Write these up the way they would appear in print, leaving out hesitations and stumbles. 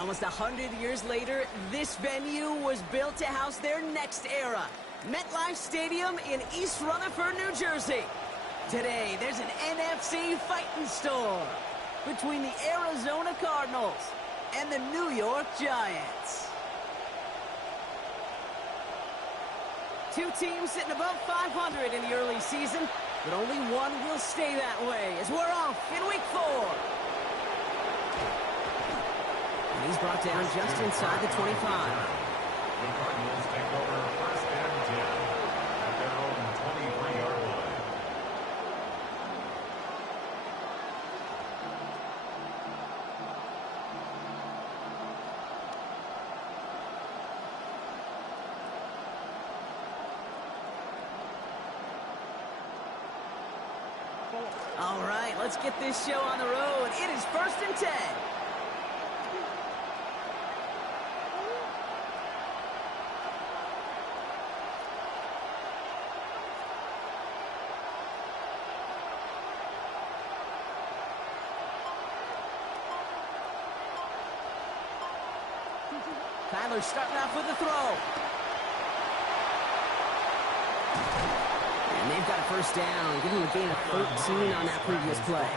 Almost 100 years later, this venue was built to house their next era. MetLife Stadium in East Rutherford, New Jersey. Today, there's an NFC fighting storm between the Arizona Cardinals and the New York Giants. Two teams sitting above 500 in the early season, but only one will stay that way as we're off in Week 4. And he's brought down just inside the 25. The Cardinals take over first and 10 at their own 23-yard line. All right, let's get this show on the road. It is first and 10. Tyler starting off with a throw. And they've got a first down. Give them a gain of 13 on that previous play.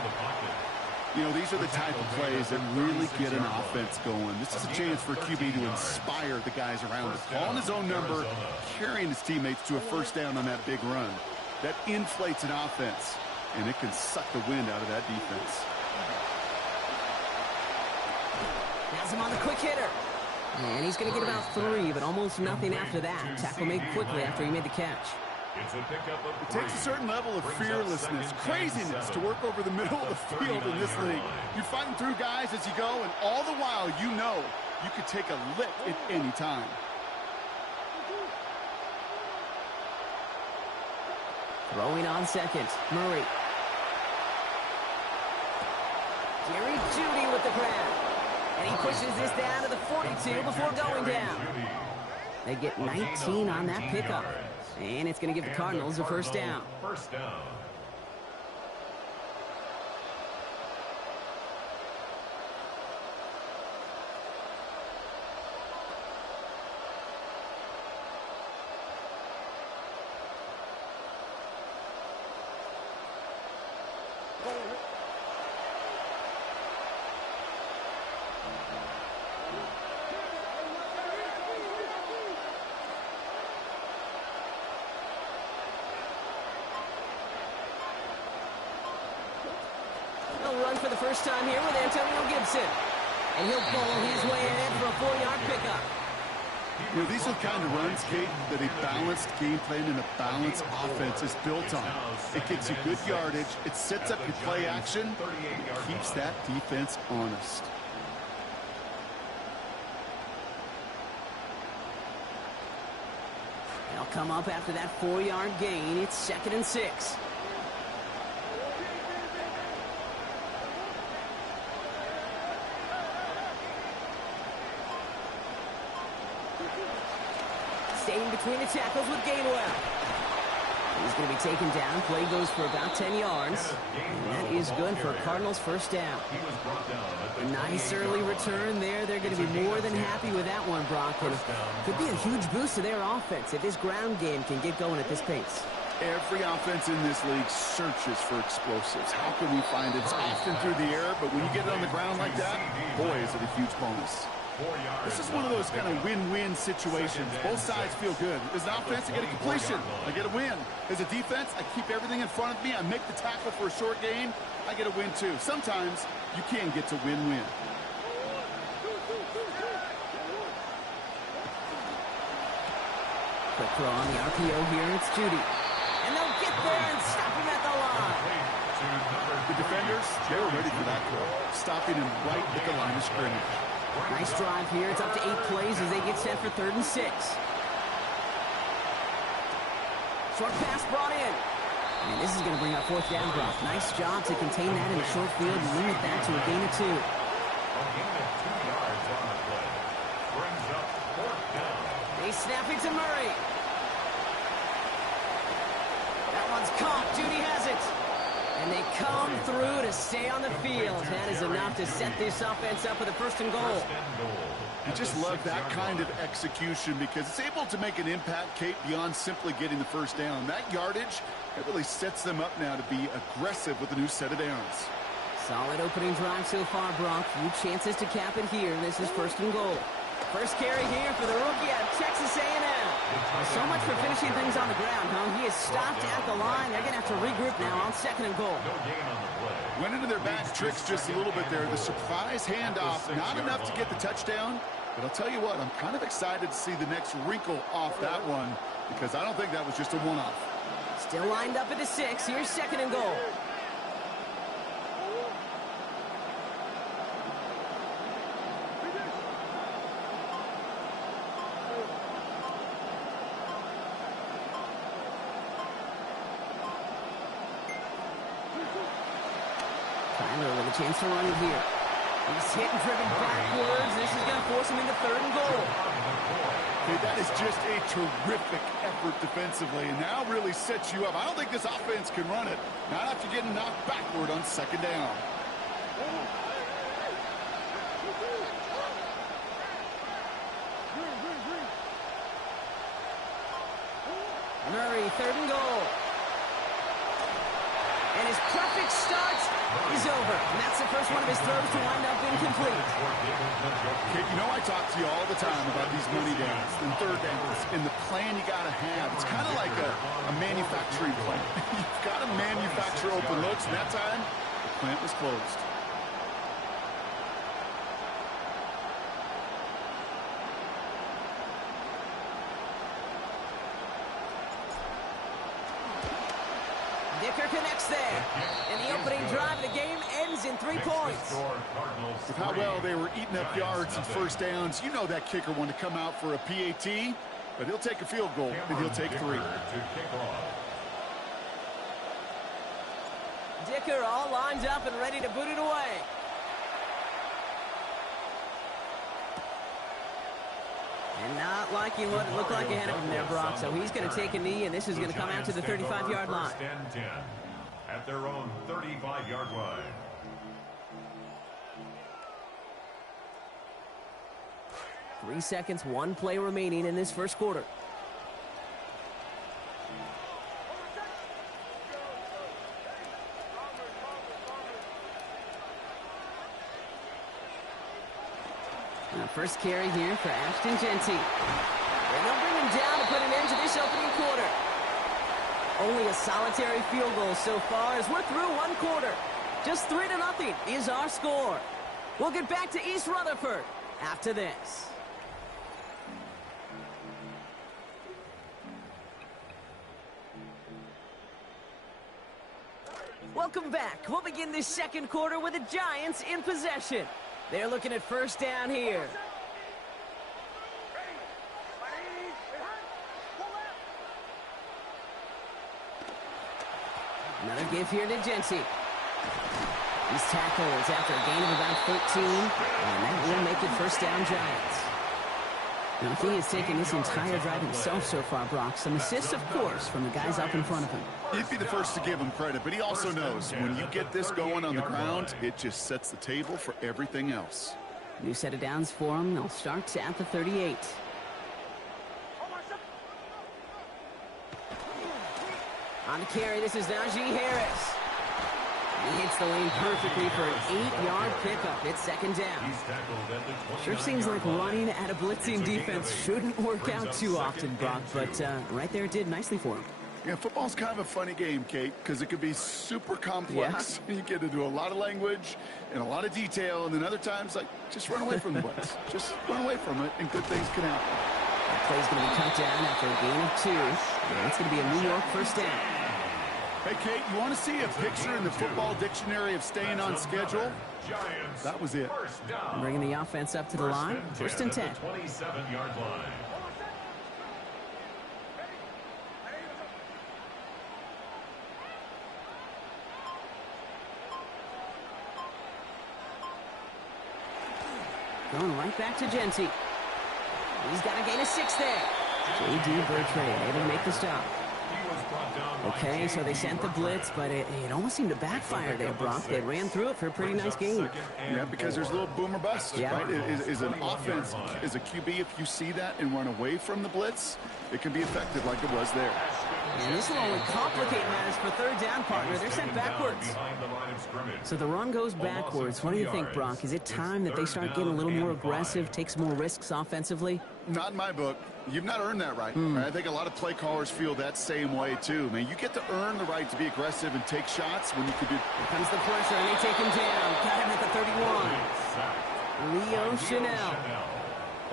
You know, these are the type of plays that really get an offense going. This is a chance for QB to inspire the guys around him. Calling his own number, carrying his teammates to a first down on that big run. That inflates an offense, and it can suck the wind out of that defense. Has him on the quick hitter. And he's going to get about 3, but almost nothing after that. Tackle made quickly after he made the catch. It takes a certain level of fearlessness, craziness to work over the middle of the field in this league. You're fighting through guys as you go, and all the while you know you could take a lick at any time. Throwing on second, Murray. Jerry Jeudy with the grab. And he pushes this down to the 42 before going down. They get 19 on that pickup. And it's going to give the Cardinals a first down. First down. Run for the first time here with Antonio Gibson. And he'll pull his way in for a 4-yard pickup. You know, these are the kind of runs, Kate, that a balanced game plan and a balanced offense is built on. It gets you good yardage, it sets up your play action, it keeps that defense honest. They'll come up after that 4-yard gain. It's second and 6. Staying between the tackles with Gainwell. He's going to be taken down. Play goes for about 10 yards. And that is good for a Cardinals first down. A nice early return there. They're going to be more than happy with that one, Brock. And could be a huge boost to their offense if this ground game can get going at this pace. Every offense in this league searches for explosives. How can we find it? It's often through the air, but when you get it on the ground like that, boy, is it a huge bonus. This is one of those kind of win-win situations. Both sides feel good. As an offense, I get a completion. I get a win. As a defense, I keep everything in front of me. I make the tackle for a short gain. I get a win, too. Sometimes you can get to win-win. Quick throw on the RPO here. It's Jeudy. And they'll get there and stop him at the line. The defenders, they were ready for that throw. Stopping him right at the line of scrimmage. Nice drive here. It's up to 8 plays as they get set for 3rd and 6. Short pass brought in. And this is going to bring up 4th down, Brock. Nice job to contain that in the short field and limit that to a gain of 2. A gain of 2 yards on the play. Brings up 4th down. They snap it to Murray. That one's caught. Jeudy has it. And they come through to stay on the field. That is enough to set this offense up with a first and goal. I just love that kind of execution because it's able to make an impact, Kate, beyond simply getting the first down. That yardage, it really sets them up now to be aggressive with a new set of downs. Solid opening drive so far, Brock. Few chances to cap it here. This is first and goal. First carry here for the rookie out of Texas A&M. So much for finishing things on the ground, huh? He is stopped at the line. They're going to have to regroup now on second and goal. Went into their bag tricks just a little bit there. The surprise handoff, not enough to get the touchdown. But I'll tell you what, I'm kind of excited to see the next wrinkle off that one because I don't think that was just a one-off. Still lined up at the 6. Here's second and goal. Tyler with a chance to run it here. He's hit and driven backwards. This is going to force him into third and goal. Okay, that is just a terrific effort defensively, and now really sets you up. I don't think this offense can run it. Not after getting knocked backward on second down. Murray, third and goal. And his perfect start is over. And that's the first one of his throws to wind up incomplete. Okay, you know I talk to you all the time about these money downs and third downs and the plan you got to have. It's kind of like a manufacturing plant. You've got to manufacture open looks, and that time, the plant was closed. Dicker connects there. And the opening drive of the game ends in 3 points. With how well they were eating up yards and first downs, you know that kicker wanted to come out for a PAT, but he'll take a field goal, and he'll take 3. Dicker all lined up and ready to boot it away. And not liking what it looked like ahead of him there, Brock. So he's going to take a knee, and this is going to come out to the 35-yard line. At their own 35-yard line. Three seconds, 1 play remaining in this first quarter. Now first carry here for Ashton Genty. And they'll bring him down to put an end to this opening quarter. Only a solitary field goal so far as we're through 1 quarter. Just 3-0 is our score. We'll get back to East Rutherford after this. Welcome back. We'll begin this second quarter with the Giants in possession. They're looking at first down here. Another give here to Genty. He's tackled after a gain of about 13, and that will make it first down Giants. Now, he has taken this entire drive himself so far, Brock. Some assists, of course, from the guys up in front of him. You'd be the first to give him credit, but he also knows when you get this going on the ground, it just sets the table for everything else. New set of downs for him. They'll start at the 38. On the carry, this is Najee Harris. He hits the lane perfectly for an 8-yard pickup. It's second down. Sure seems like running at a blitzing defense shouldn't work out too often, Brock, but right there it did nicely for him. Yeah, football's kind of a funny game, Kate, because it could be super complex. Yeah. You get into a lot of language and a lot of detail, and then other times, like, just run away from the blitz. Just run away from it, and good things can happen. That play's going to be cut down after a gain of 2, and it's going to be a New York first down. Hey, Kate, you want to see a picture in the football dictionary of staying on schedule? That was it. Bringing the offense up to the line. First and 10. 27-yard line. Going right back to Genty. He's got a gain of 6 there. J.D. Bertrand able to make the stop. Okay, so they sent the blitz, but it almost seemed to backfire there, Brock. They ran through it for a pretty nice game. Yeah, because there's a little boom or bust, yeah. right? Is an offense, as a QB, if you see that and run away from the blitz, it can be effective like it was there. And this will only complicate matters for third down, partner. They're sent backwards. So the run goes backwards. What do you think, Brock? Is it time that they start getting a little more aggressive, take some more risks offensively? Not in my book. You've not earned that right. I think a lot of play callers feel that same way, too. Man, you get to earn the right to be aggressive and take shots when you could do... Here comes the pressure, and they take him down. Got him at the 31. Leo Chanel.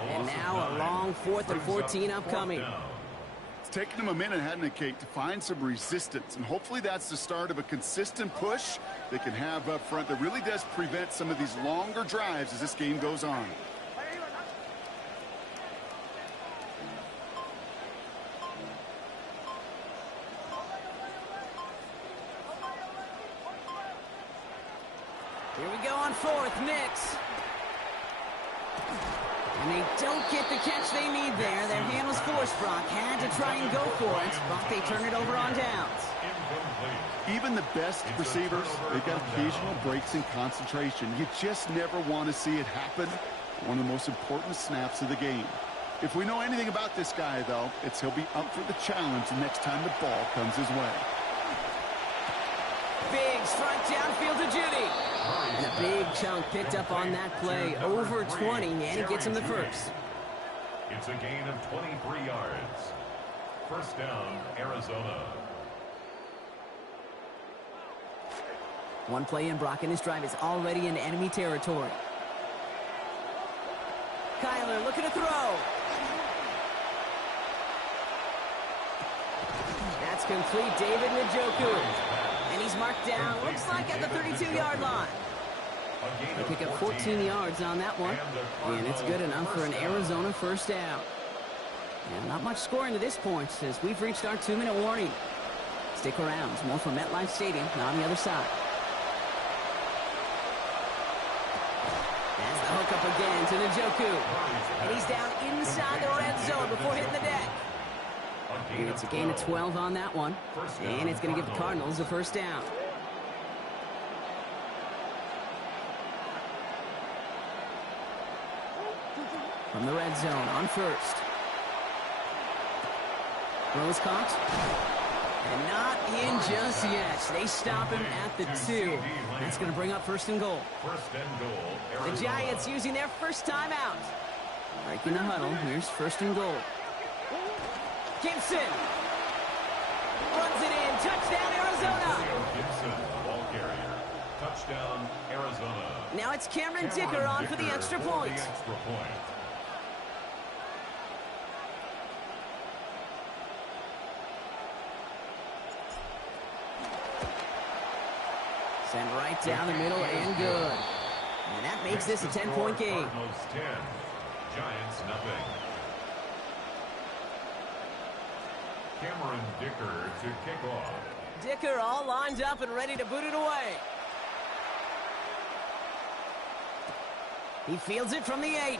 And now a long 4th and 14 upcoming. It's taken him a minute, hadn't it, Kate, to find some resistance. And hopefully that's the start of a consistent push they can have up front that really does prevent some of these longer drives as this game goes on. Here we go on 4th, Knicks. And they don't get the catch they need there. Their hand was forced, Brock. Had to try and go for it, but they turn it over on downs. Even the best receivers, they've got occasional breaks in concentration. You just never want to see it happen. One of the most important snaps of the game. If we know anything about this guy, though, it's he'll be up for the challenge the next time the ball comes his way. Big strike downfield to Judy. And a big chunk picked up on that play. Over 20, and he gets him the first. It's a gain of 23 yards. First down, Arizona. One play in, Brock, and this drive is already in enemy territory. Kyler looking to throw. That's complete. David Njoku. And he's marked down, looks like at the 32-yard line. They pick up 14 yards on that one. And it's good enough for an Arizona first down. And not much scoring to this point as we've reached our 2-minute warning. Stick around. More from MetLife Stadium on the other side. As the hook up again to Njoku. And he's down inside the red zone before hitting the deck. And it's a gain of 12 on that one. And it's going to give the Cardinals a first down. From the red zone on first. Rose caught. And not in just yet. They stop him at the 2. That's going to bring up first and goal. The Giants using their first timeout. Breaking the huddle. Here's first and goal. Gibson runs it in. Touchdown, Arizona. Gibson, ball carrier. Touchdown, Arizona. Now it's Cameron Dicker on for the extra point. Send right down the middle and good. And that makes this a 10-point game. Cardinals 10, Giants nothing. Cameron Dicker to kick off. Dicker all lined up and ready to boot it away. He fields it from the 8.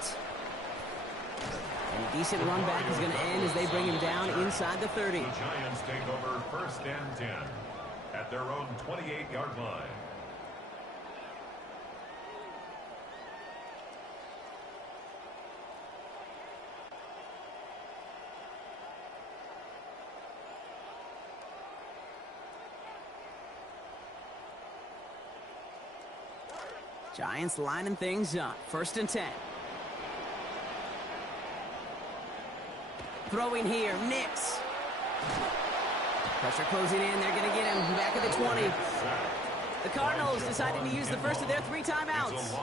And a decent run back is going to end as they bring him down inside the 30. The Giants take over first and 10 at their own 28-yard line. Giants lining things up. First and 10. Throwing here, Knicks. Pressure closing in. They're going to get him back at the 20. The Cardinals deciding to use the first of their 3 timeouts,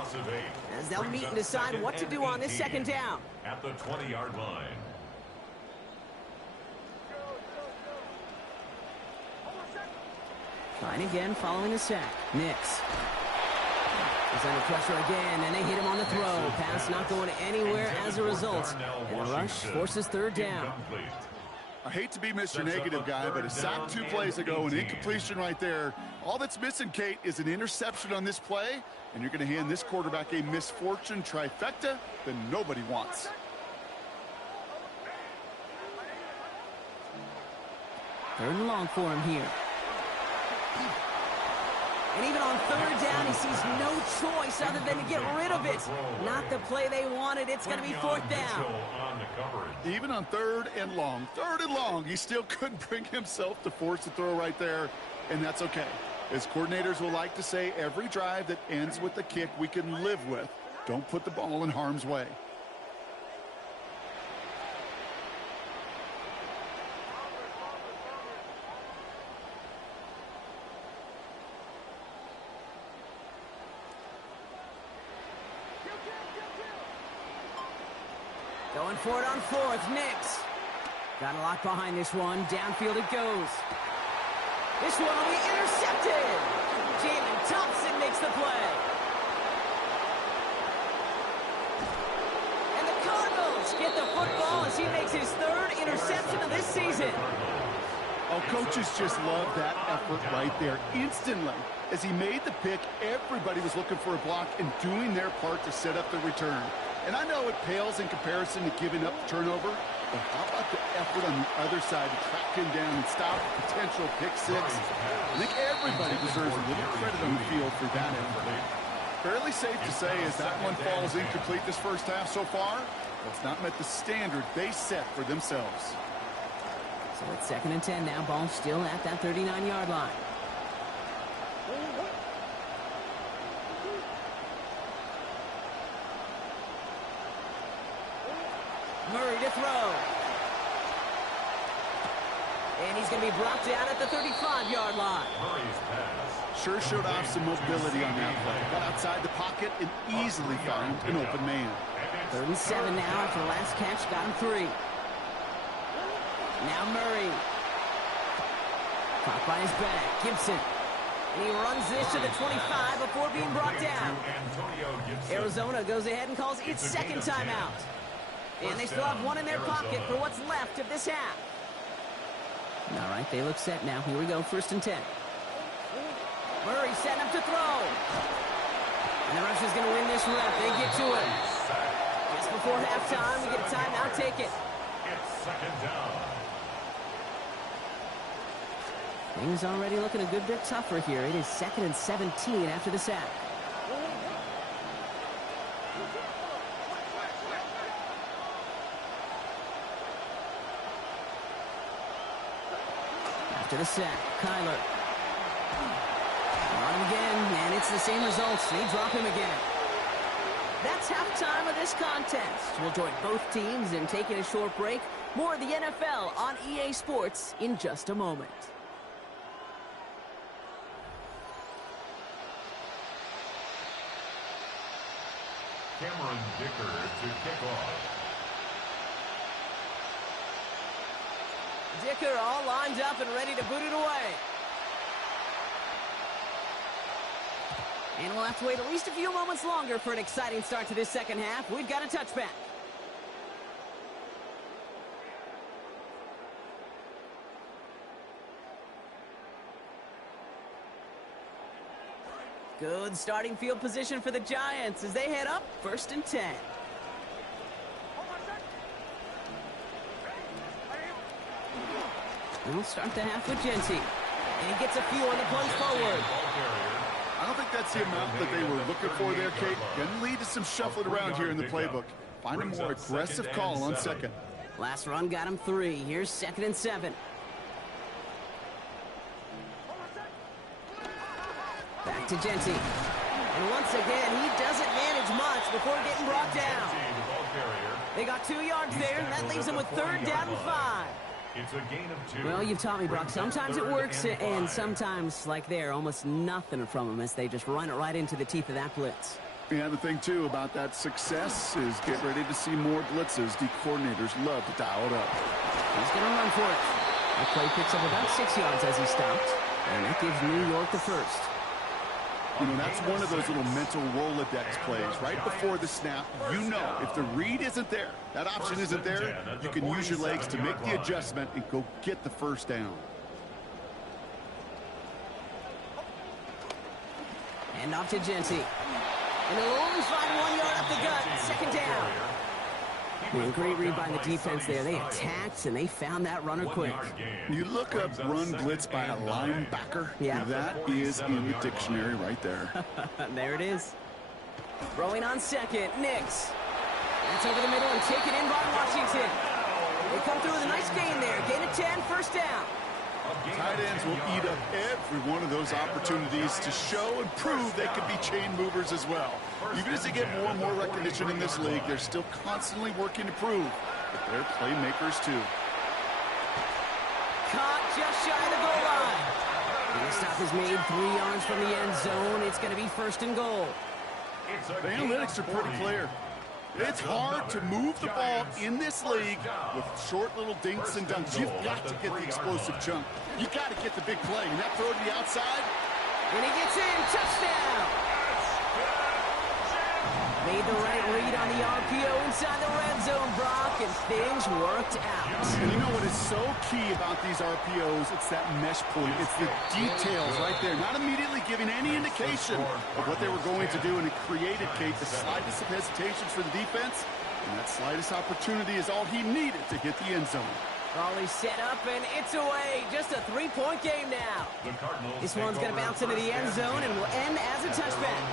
as they'll meet and decide what to do on this second down. At the 20-yard line. Trying again following the sack. Knicks. He's under pressure again, and they hit him on the throw. Pass not going anywhere as a result. And the rush forces third down. I hate to be Mr. Negative guy, but a sack 2 plays ago, an incompletion right there. All that's missing, Kate, is an interception on this play, and you're going to hand this quarterback a misfortune trifecta that nobody wants. Third and long for him here. And even on third down, he sees no choice other than to get rid of it. Not the play they wanted. It's going to be fourth down. Even on third and long, he still couldn't bring himself to force the throw right there, and that's okay. As coordinators will like to say, every drive that ends with a kick we can live with. Don't put the ball in harm's way. Going for it on fourth, Nix. Got a lot behind this one. Downfield it goes. This one will be intercepted. Jalen Thompson makes the play. And the Cardinals get the football as he makes his third interception of this season. Oh, coaches just love that effort right there. Instantly, as he made the pick, everybody was looking for a block and doing their part to set up the return. And I know it pales in comparison to giving up the turnover, but how about the effort on the other side to track him down and stop a potential pick six? I think everybody deserves a little credit on the field for that effort. Fairly safe to say as that one falls incomplete this first half so far, it's not met the standard they set for themselves. So it's 2nd and 10 now. Ball still at that 39-yard line. Murray to throw. And he's going to be brought down at the 35-yard line. Murray's pass. Sure showed off some mobility on that play. Got outside the pocket and easily found an open man. 3rd and 7 now after the last catch. Got him 3. Now Murray. Caught by his back. Gibson. And he runs this to the 25 before being brought down. Arizona goes ahead and calls its second timeout. And they still have one in their pocket for what's left of this half. All right, they look set now. Here we go, 1st and 10. Murray setting up to throw. And the Russians going to win this rep. They get to it. Just before halftime, we get a timeout. Take it. It's 2nd down. Things already looking a good bit tougher here. It is 2nd and 17 after the sack. After the sack, Kyler. On him again, and it's the same results. They drop him again. That's halftime of this contest. We'll join both teams in taking a short break. More of the NFL on EA Sports in just a moment. Cameron Dicker to kick off. Dicker all lined up and ready to boot it away. And we'll have to wait at least a few moments longer for an exciting start to this second half. We've got a touchback. Good starting field position for the Giants as they head up 1st and 10. We'll start the half with Genty. And he gets a few on the plunge forward. I don't think that's the amount that they were looking for there, Kate. Can lead to some shuffling around here in the playbook. Find a more aggressive call on second. Last run got him 3. Here's 2nd and 7. Back to Genty. And once again, he doesn't manage much before getting brought down. They got 2 yards there, and that leaves them with 3rd down and 5. It's a gain of 2. Well, you've taught me, Brock. Sometimes it works, and sometimes, like there, almost nothing from them as they just run it right into the teeth of that blitz. Yeah, the thing, too, about that success is get ready to see more blitzes. The coordinators love to dial it up. He's going to run for it. The play picks up about 6 yards as he stopped, and that gives New York the first. You know, that's one of those little mental Rolodex plays. Right before the snap, you know if the read isn't there, that option isn't there, you can use your legs to make the adjustment and go get the first down. And off to Genty. And they'll only find 1 yard up the gut. 2nd down. Man, great read by the defense there. They attacked, and they found that runner quick. You look up run blitz by a linebacker. Yeah. That is in the dictionary right there. There it is. Throwing on second, Nix. That's over the middle and taken in by Washington. They come through with a nice gain there. Gain of 10, first down. Tight ends will eat up every one of those opportunities to show and prove they can be chain movers as well. Even as they get more and more recognition in this league, they're still constantly working to prove that they're playmakers too. Caught just shy of the goal line. The stop is made 3 yards from the end zone. It's going to be first and goal. The analytics are pretty clear. It's hard to move the ball in this league with short little dinks and dunks. You've got to get the explosive chunk. You've got to get the big play. And that throw to the outside. And he gets in. Touchdown. Made the right read on the RPO inside the red zone, Brock, and things worked out. And you know what is so key about these RPOs? It's that mesh point. It's the details right there. Not immediately giving any indication of what they were going to do, and it created, Kate, the slightest of hesitations for the defense. And that slightest opportunity is all he needed to hit the end zone. Raleigh set up, and it's away. Just a 3-point game now. This one's going to bounce into the end zone and will end as a touchback.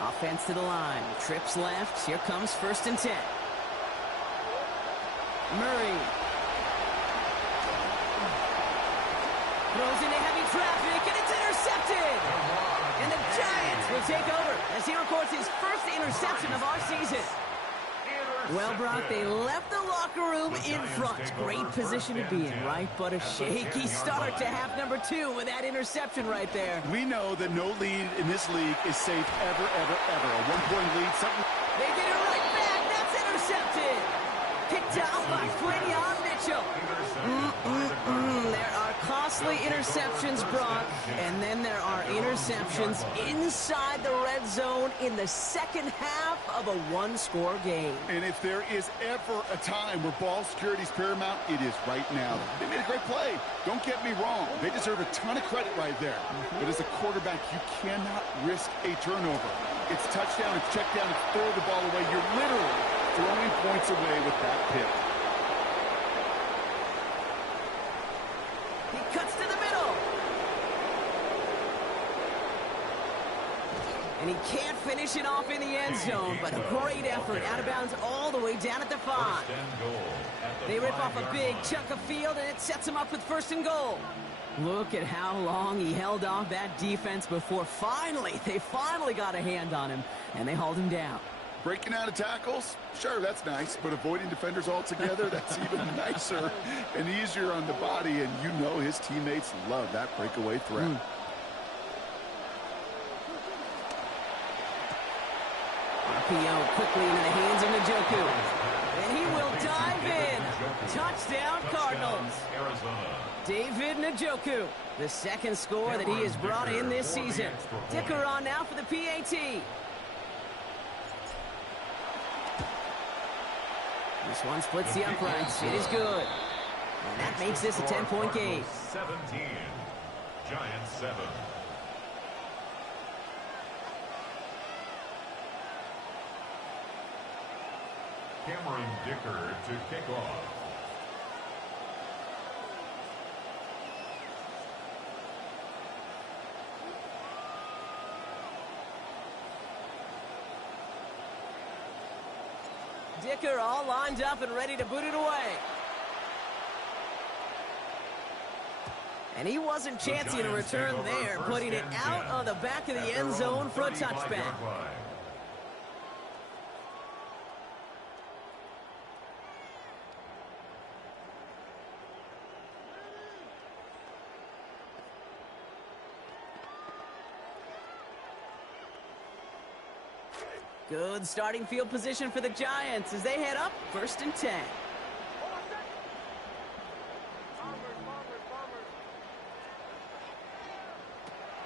Offense to the line. Trips left. Here comes first and 10. Murray. Throws into heavy traffic, and it's intercepted. And the Giants will take over as he records his first interception of our season. Well, Brock, they left the locker room in front. Great position to be in, right? But a shaky start to half number 2 with that interception right there. We know that no lead in this league is safe ever, ever, ever. A 1-point lead, something... They get it right back. That's intercepted. Picked out by Quinion Mitchell. There are costly interceptions, Brock, and then there are interceptions inside the red zone in the second half of a 1-score game. And if there is ever a time where ball security is paramount, it is right now. They made a great play. Don't get me wrong. They deserve a ton of credit right there. But as a quarterback, you cannot risk a turnover. It's touchdown, it's check down, it's throw the ball away. You're literally throwing points away with that pick. He cuts to the middle. And he can't finish it off in the end zone, but a great effort. Out of bounds all the way down at the 5. They rip off a big chunk of field, and it sets him up with first and goal. Look at how long he held off that defense before they finally got a hand on him, and they hauled him down. Breaking out of tackles, sure, that's nice, but avoiding defenders altogether, that's even nicer and easier on the body, and you know his teammates love that breakaway threat. RPO quickly into the hands of Njoku, and he will dive in. Touchdown, Cardinals. David Njoku, the second score that he has brought in this season. Dicker on now for the PAT. This one splits the uprights. It is good. And that makes this a 10-point game. 17. Giants 7. Cameron Dicker to kick off. Dicker all lined up and ready to boot it away. And he wasn't chancing a return there, putting it out on the back of the end zone for a touchback. Good starting field position for the Giants as they head up first and 10.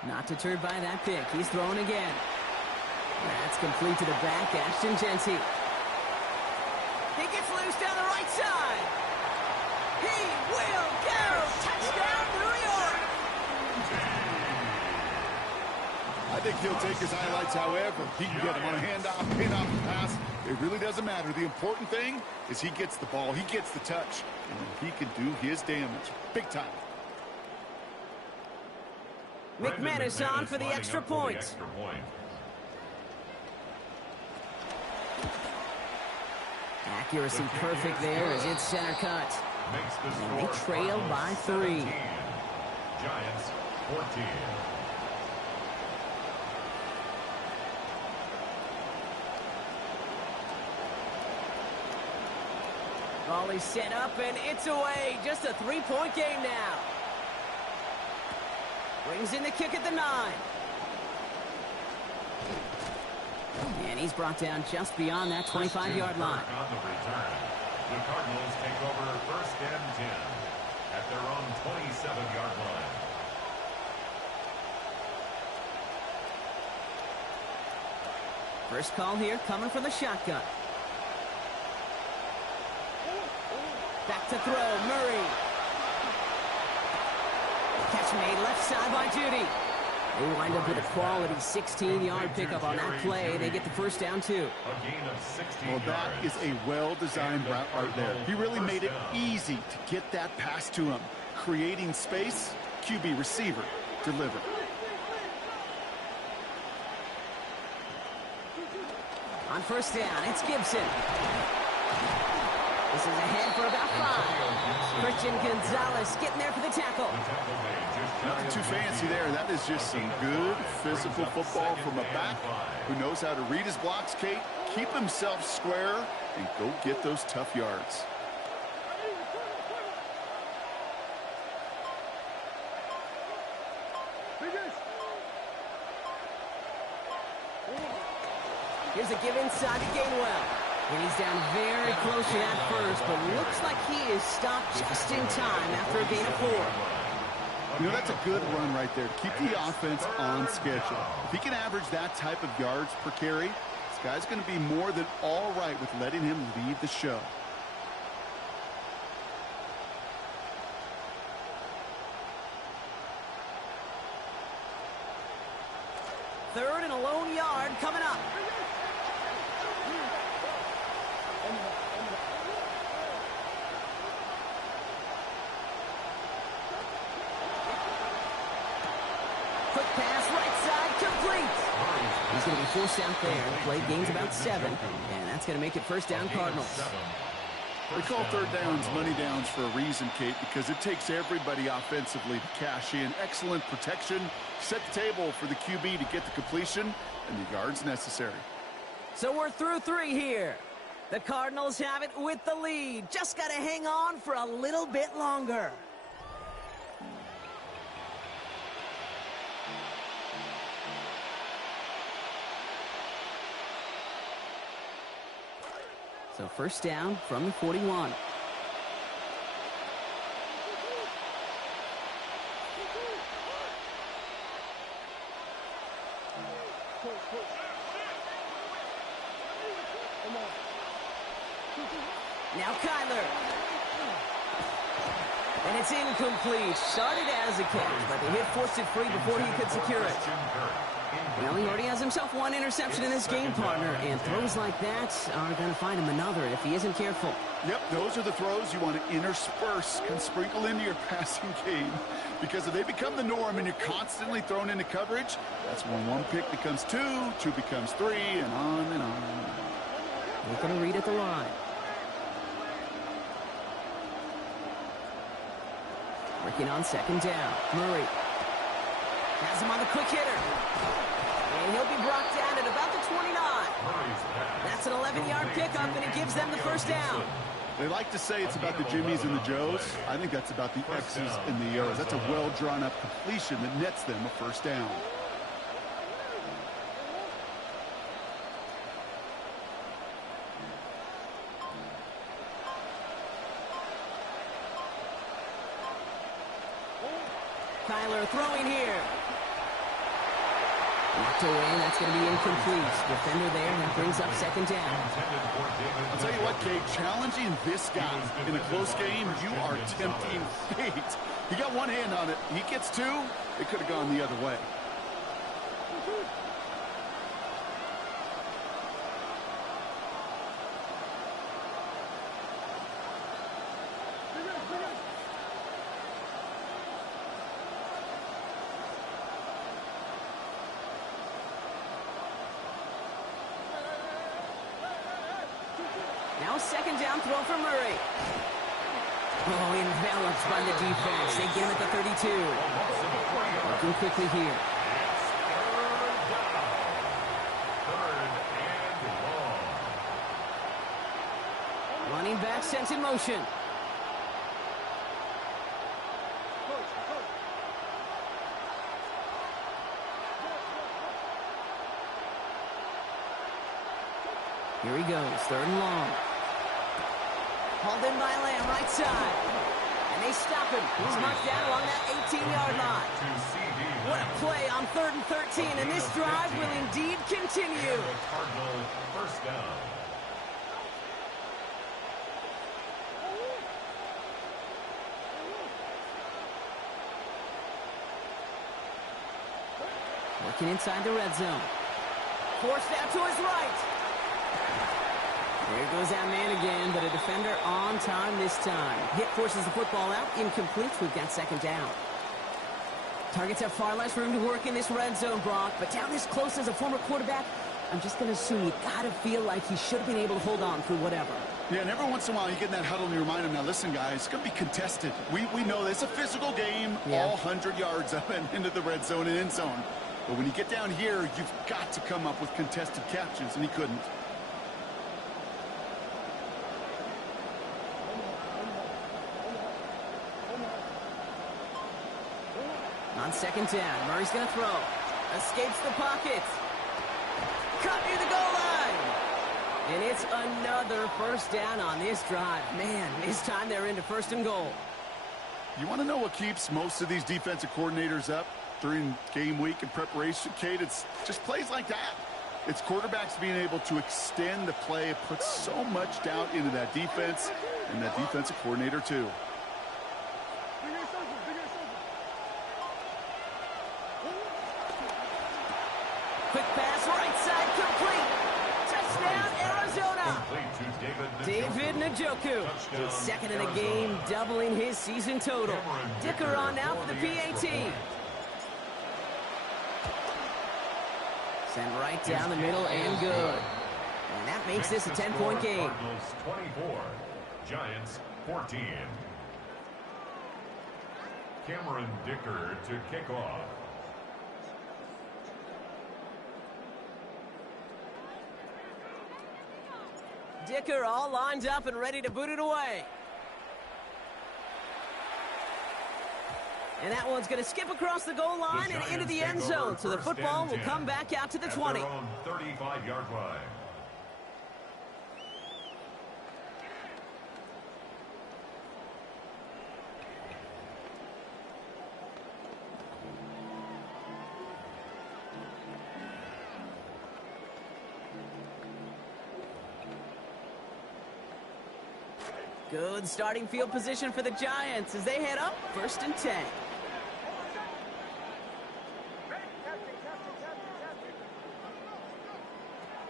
Not deterred by that pick. He's throwing again. That's complete to the back, Ashton Genty. He gets loose down the right side. He will go! Touchdown, New York! I think he'll take his highlights however. He can get him on a handoff, pin off the pass. It really doesn't matter. The important thing is he gets the ball, he gets the touch, and he can do his damage. Big time. McManus on for the extra point. Accuracy perfect there as it's center cut. And they trail by 3. Giants 14. Ball is set up and it's away. Just a 3-point game now. Brings in the kick at the 9. And he's brought down just beyond that 25-yard line. On the return, the Cardinals take over first and 10 at their own 27-yard line. First call here coming from the shotgun. Back to throw, Murray. Catch made left side by Judy. They wind up with a quality 16-yard pickup on that play. They get the first down, too. A gain of 16 Well, that is a well-designed route right there. He really made it easy to get that pass to him. Creating space, QB receiver, deliver. On first down, it's Gibson. This is ahead for about 5. Christian Gonzalez getting there for the tackle. Nothing too fancy there. That is just some good physical football from a back who knows how to read his blocks, Kate, keep himself square, and go get those tough yards. Here's a give inside to Gainwell. And he's down very close to that first, but looks like he is stopped just in time after a gain of 4. You know, that's a good run right there. Keep the offense on schedule. If he can average that type of yards per carry, this guy's going to be more than all right with letting him lead the show. Third and a lone yard coming up. Quick pass, right side, complete. He's going to be forced out there. Play gains about 7, and that's going to make it first down Cardinals. They call third downs money downs for a reason, Kate, because it takes everybody offensively to cash in. Excellent protection, set the table for the QB to get the completion and the yards necessary. So we're through 3 here. The Cardinals have it with the lead. Just got to hang on for a little bit longer. So first down from the 41. Now Kyler. And it's incomplete. Started as a catch, but the hit forced it free before he could secure it. Well, he already has himself 1 interception in this game, partner, and throws like that are going to find him another if he isn't careful. Yep, those are the throws you want to intersperse, can sprinkle into your passing game, because if they become the norm and you're constantly thrown into coverage, that's when 1 pick becomes 2, 2 becomes 3, and on and on. We're going to read at the line. Working on second down. Murray has him on the quick hitter. And he'll be brought down at about the 29. That's an 11-yard pickup, and it gives them the first down. They like to say it's about the Jimmies and the Joes. I think that's about the X's and the O's. That's a well-drawn-up completion that nets them a first down. Kyler throwing here. Knocked away, and that's going to be incomplete. Defender there, and that brings up second down. I'll tell you what, Kate, challenging this guy in a close game, you are tempting fate. He got one hand on it. He gets two. It could have gone the other way. Now second down throw for Murray. Oh, enveloped by the defense. They get him at the 32. Working quickly here. Running back sent in motion. Here he goes, third and long. Hauled in by Lamb, right side. And they stop him. He's marked down along that 18-yard line. What a play on 3rd and 13, and this drive will indeed continue. Cardinal first down. Working inside the red zone. Forced out to his right. There goes that man again, but a defender on time this time. Hit forces the football out, incomplete. We've got second down. Targets have far less room to work in this red zone, Brock, but down this close as a former quarterback, I'm just going to assume you got to feel like he should have been able to hold on through whatever. Yeah, and every once in a while you get in that huddle and you remind him, now listen, guys, it's going to be contested. We know this. It's a physical game, all 100 yards up and into the red zone and end zone. But when you get down here, you've got to come up with contested catches, and he couldn't. On second down, Murray's going to throw. Escapes the pocket. Cut near the goal line. And it's another first down on this drive. Man, this time they're into first and goal. You want to know what keeps most of these defensive coordinators up during game week and preparation, Kate? It's just plays like that. It's quarterbacks being able to extend the play. It puts so much doubt into that defense and that defensive coordinator too. Quick pass, right side, complete. Touchdown, Arizona. David Njoku. His second in the game, doubling his season total. Dicker on now for the PAT. Sent right down the middle and good. And that makes this a 10-point game. Cardinals 24, Giants 14. Cameron Dicker to kick off. Dicker all lined up and ready to boot it away. And that one's going to skip across the goal line and into the end zone. So the football will come back out to the 20. 35-yard line. Good starting field position for the Giants as they head up 1st and 10.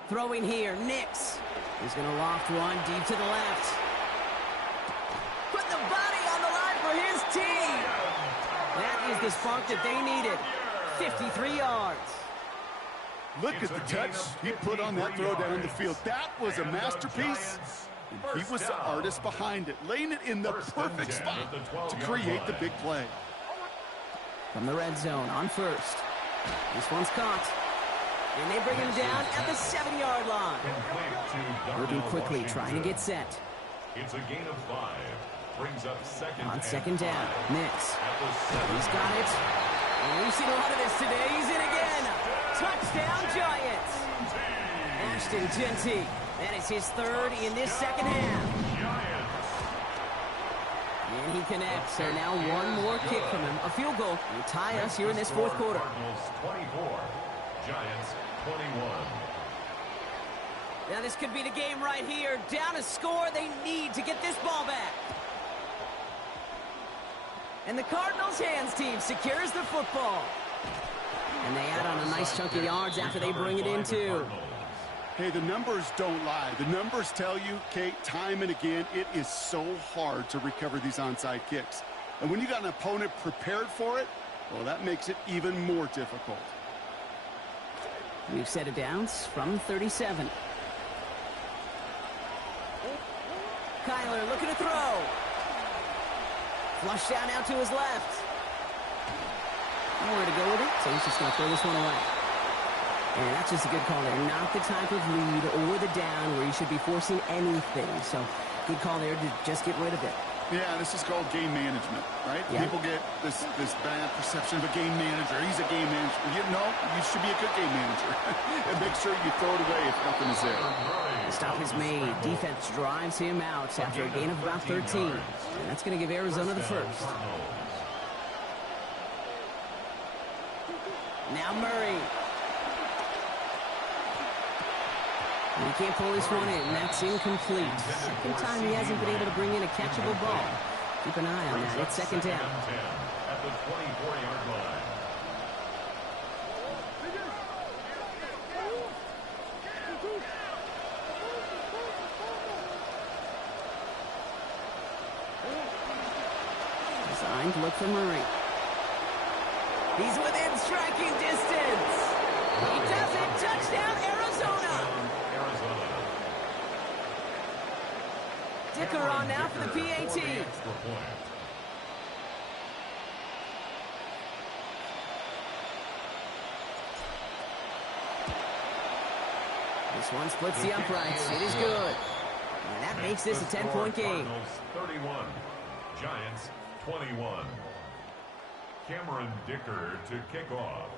Throwing here, Nix. He's going to loft one deep to the left. Put the body on the line for his team. That is the spark that they needed. 53 yards. Look at the touch he put on that throw down the field. That was a masterpiece. He was the artist behind it, laying it in the perfect spot to create the big play. From the red zone on first. This one's caught. And they bring him down at the 7-yard line. Moving quickly, trying to get set. It's a gain of 5. Brings up second on second down. Nix. He's got it. And we've seen a lot of this today. He's in again. Touchdown, Giants. Ashton Genty. That is his third in this second half. And he connects. So now one more kick from him. A field goal will tie us here in this fourth quarter. Giants 21. Now this could be the game right here. Down a score, they need to get this ball back. And the Cardinals hands team secures the football. And they add on a nice chunk of yards after they bring it in too. Hey, the numbers don't lie. The numbers tell you, Kate, time and again, it is so hard to recover these onside kicks. And when you got an opponent prepared for it, well, that makes it even more difficult. We've set it down from 37. Kyler looking to throw. Flush down out to his left. Nowhere to go with it, so he's just going to throw this one away. And that's just a good call there. Not the type of lead or the down where you should be forcing anything. So good call there to just get rid of it. Yeah, this is called game management, right? Yeah. People get this bad perception of a game manager. He's a game manager. You know, you should be a good game manager. And make sure you throw it away if nothing is there. The stop is made. Defense drives him out after a gain of about 13. And that's going to give Arizona the first. Now Murray. And he can't pull this one in. That's incomplete. Second time he hasn't been able to bring in a catchable ball. Keep an eye on that. It's second down. At the 24-yard line. Designed to look for Murray. He's within striking distance. He does it. Touchdown, Arizona. Dicker on now for the PAT. This one splits the uprights. It is good. And that makes this a 10-point game. 31. Giants 21. Cameron Dicker to kick off.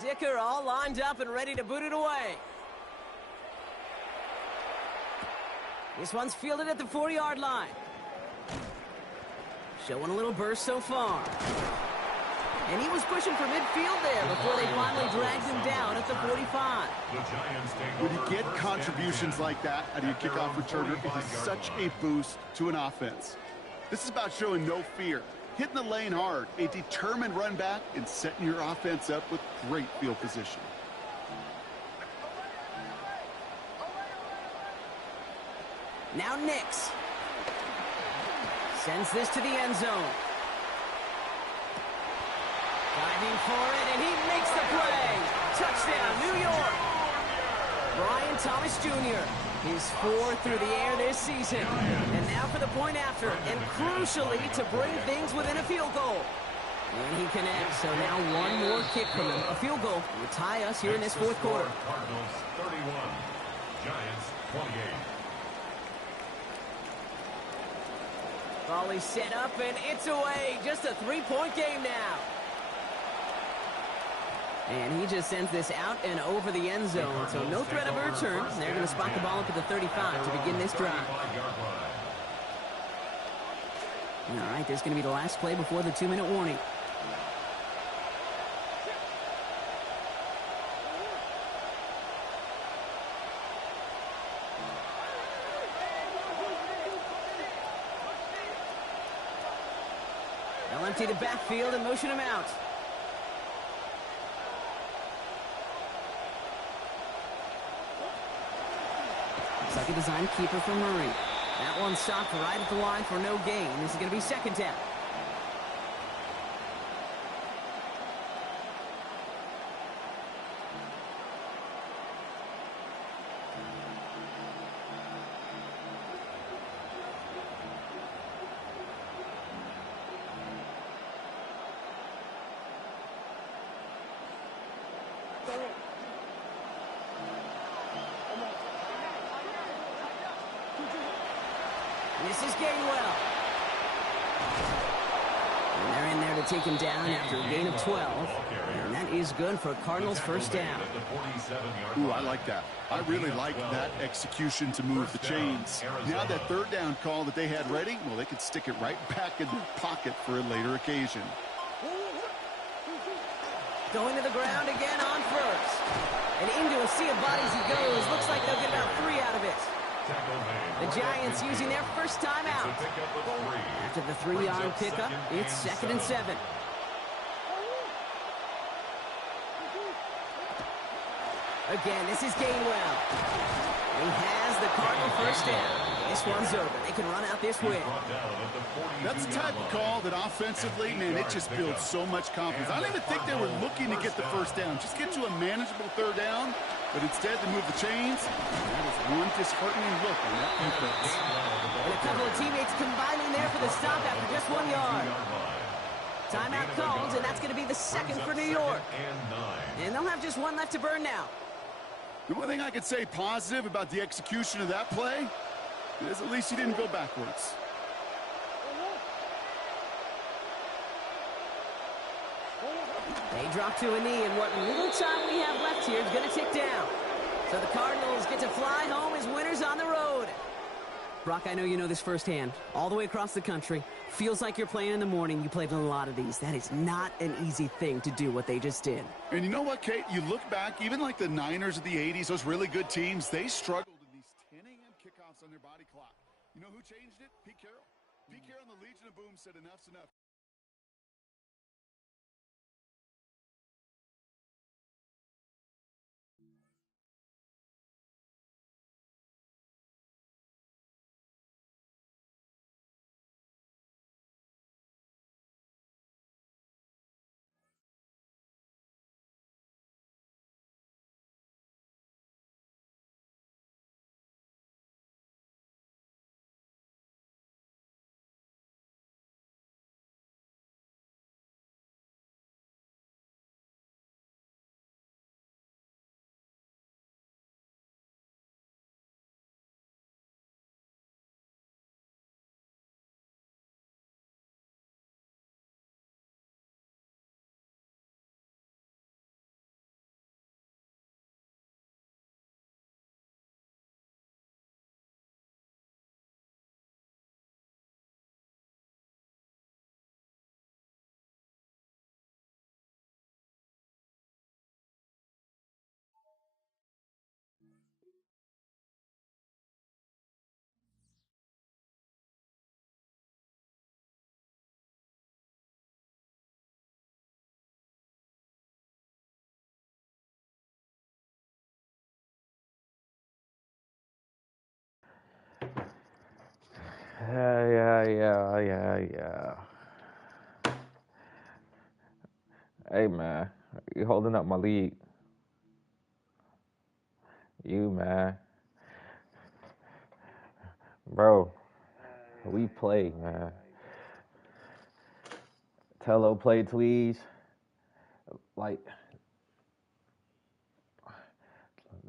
Dicker all lined up and ready to boot it away. This one's fielded at the 4-yard line. Showing a little burst so far. And he was pushing for midfield there before they finally dragged him down at the 45. When you get contributions like that out of your kickoff returner, it is such a boost to an offense. This is about showing no fear, hitting the lane hard, a determined run back, and setting your offense up with great field position. Now Nix sends this to the end zone. Diving for it, and he makes the play. Touchdown, New York. Brian Thomas Jr. His 4th through the air this season. And now for the point after, and crucially to bring things within a field goal. And he connects, so now one more kick from him. A field goal will tie us here in this 4th quarter. Cardinals 31. Giants 28. Volley set up, and it's away. Just a 3-point game now. And he just sends this out and over the end zone, so no threat of a return. They're going to spot the ball up at the 35 to begin this drive. All right, this is going to be the last play before the 2-minute warning. They'll empty the backfield and motion him out. Looks like a design keeper for Murray. That one stopped right at the line for no gain. This is going to be second down. This is Gainwell. And they're in there to take him down after a gain of 12. And that is good for Cardinals first down. Ooh, I like that. I really like that execution to move the chains. Now that third down call that they had ready, well, they could stick it right back in their pocket for a later occasion. Going to the ground again on first. And into a sea of bodies he goes. Looks like they'll get about 3 out of it. The Giants using their first time out. After the 3-yard pickup, it's 2nd and 7. Again, this is Gainwell. He has the Cardinal first down. This one's over. They can run out this win. That's the type of call that offensively, man, it just builds so much confidence. I don't even think they were looking to get the first down. Just get to a manageable 3rd down, but instead they move the chains. That is one disheartening look on that defense. And a couple of teammates combining there for the stop after just 1 yard. Timeout called, and that's going to be the 2nd for New York. And they'll have just 1 left to burn now. The only thing I could say positive about the execution of that play is at least he didn't go backwards. They drop to a knee, and what little time we have left here is going to tick down. So the Cardinals get to fly home as winners on the road. Brock, I know you know this firsthand. All the way across the country. Feels like you're playing in the morning. You played in a lot of these. That is not an easy thing to do what they just did. And you know what, Kate? You look back, even like the Niners of the 80s, those really good teams, they struggled in these 10 a.m. kickoffs on their body clock. You know who changed it? Pete Carroll. Pete Carroll and the Legion of Boom said enough's enough. Yeah. Hey, man, you holding up my lead. You, man. Bro, we play, man. Tello play Tweez. Like,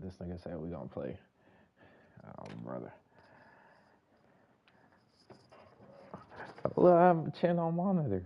this nigga said we gonna play. Oh, brother. Well, I'm chin on monitor.